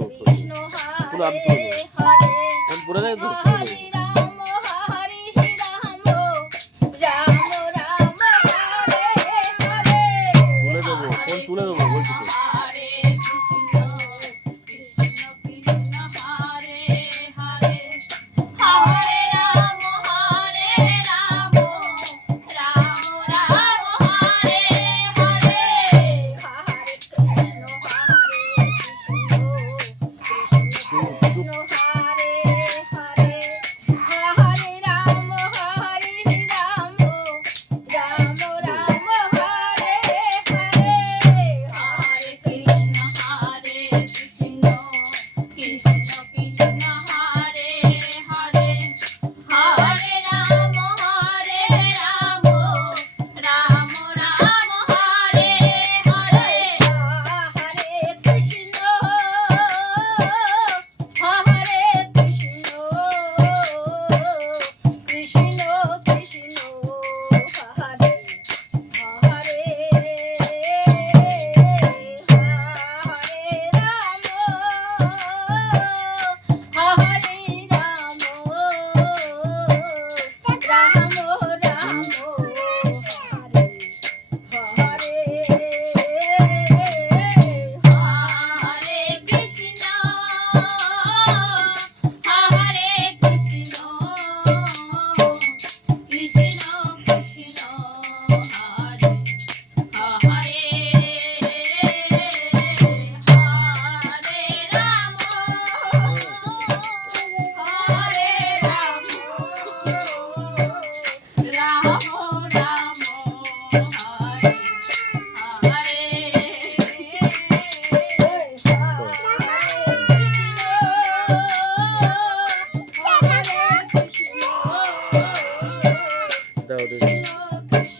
ఇప్పుడు అందుకోదు ఇప్పుడు Yes.